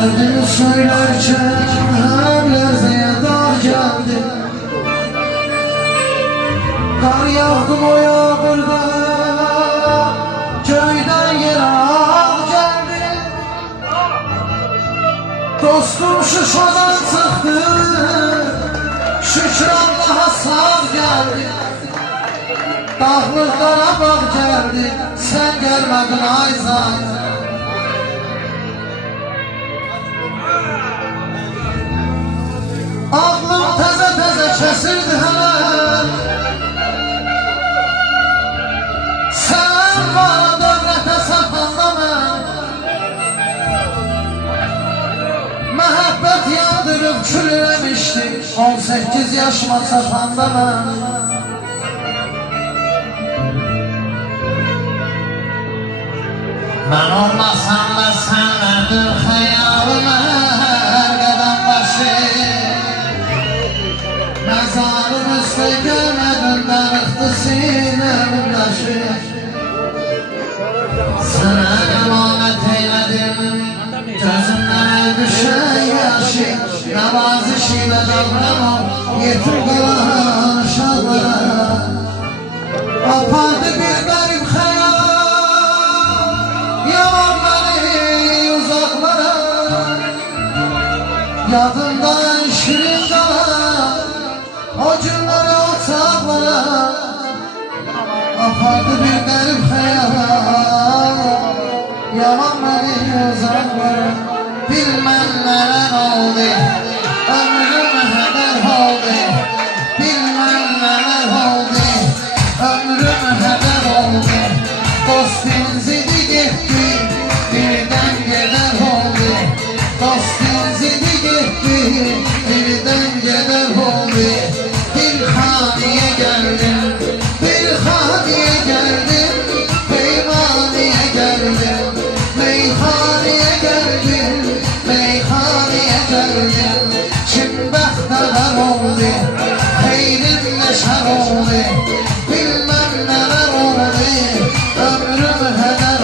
Derdimi söylerken lerzeye dar geldi. Kar yağdı o yağmurda, köyden yere ağ geldi. Dostum Şuşadan çıktı, şükür Allah'a sağ geldi. Dağlık Qarabağ geldi, sen gelmedin ay zay. Ağlım təzə kəsildi hələ. Sən bana dövlətə sapanda mən, məhəbbət yandırıb kül eləmişdi 18 yaşıma çapanda mən. Mən olmasam da sənədir xəyalım hər qədəm başı. Məzarım üstə görmədin darıqdı sinəmin daşı. Sənə əmanət eylədim gözümdən düşən yaşı. Nəvaziş ilə davran ol yetim qalan uşaqlara. Apardı bir qərib xəyal, yalan məni uzaqlara. Yadımdan şirin qalan o günləri o çağlara. Apardı bir qərib xəyal, yalan məni uzaqlara. Bilmən nələr oldu, ömrüm hədər oldu. Bilmən nələr oldu, ömrüm hədər oldu. Dostun zidi getdi, birdən gedər oldu. Dostun zidi getdi, birdən gedər oldu. Bir xaniyə gəldim, bir xaniyə gəldim, peymaniyə gəldim, meyxaniyə gəldim, meyxaniyə gəldim. Kim bəxtəvər oldu, xeyrim nəşər oldu. Bilməm nələr oldu, ömrüm hədər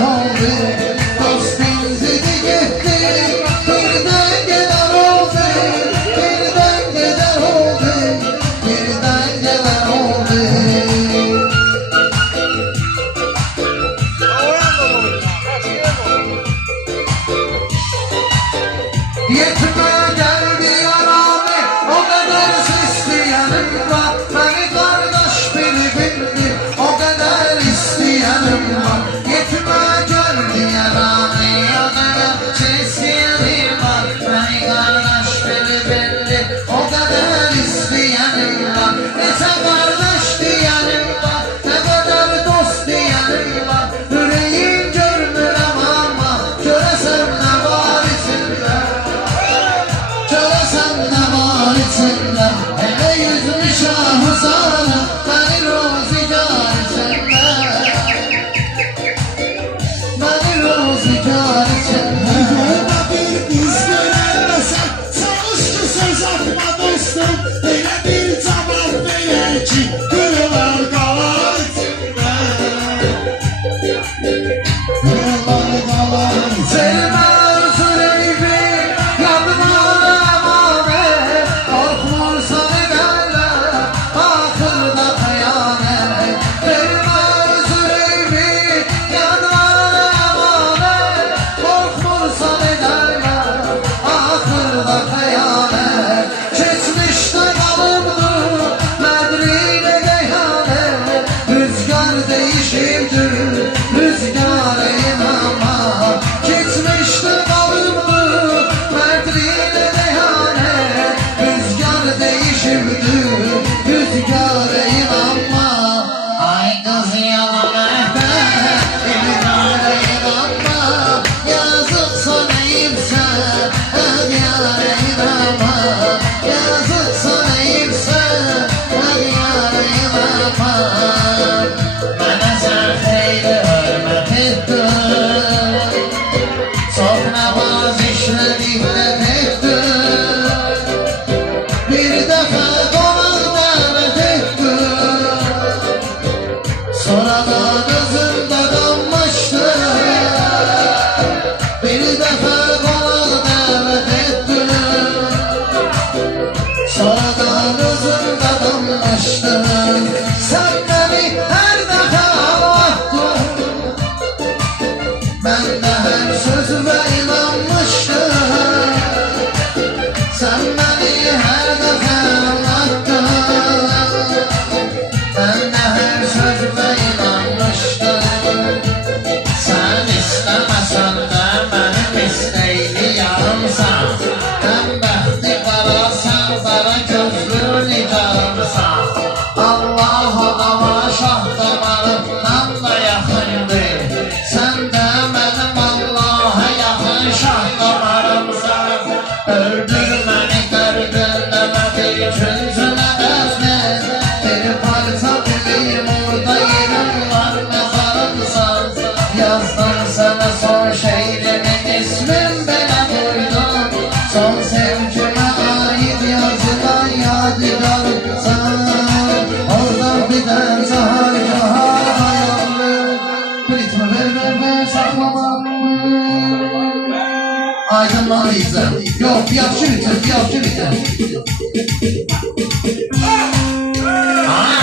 yandan diyeceğim. Yok, yaxşı bitir, yaxşı bitir.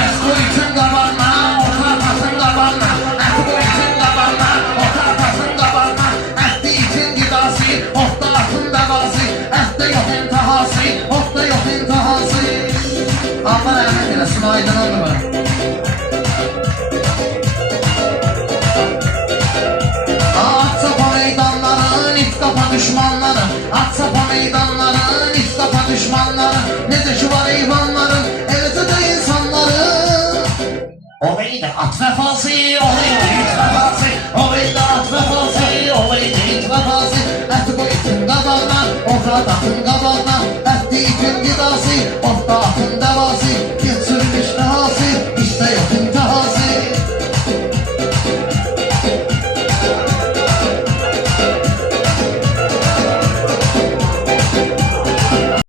Ət bu itin qabarma, ota atasın qabarma. Ət bu itin qabarma, ota atasın qabarma. Ətdə itin qidası, otda atın bəbası. Ətdə yox intihası, otda yox intihası. Allah rəhmət eləsin, aydınlandı mı? At sapa meydanların, it qapa düşmanların. At sapa meydanların, it qapa düşmanların. Necə ki var eyvanların, eləcə də insanların. O beydə at vəfası, o beydə it vəfası. O beydə at vəfası, o beydə it vəfası. Ət bu itin qabağına, ota atın qabağına. Ətdə itin qidası, otda atın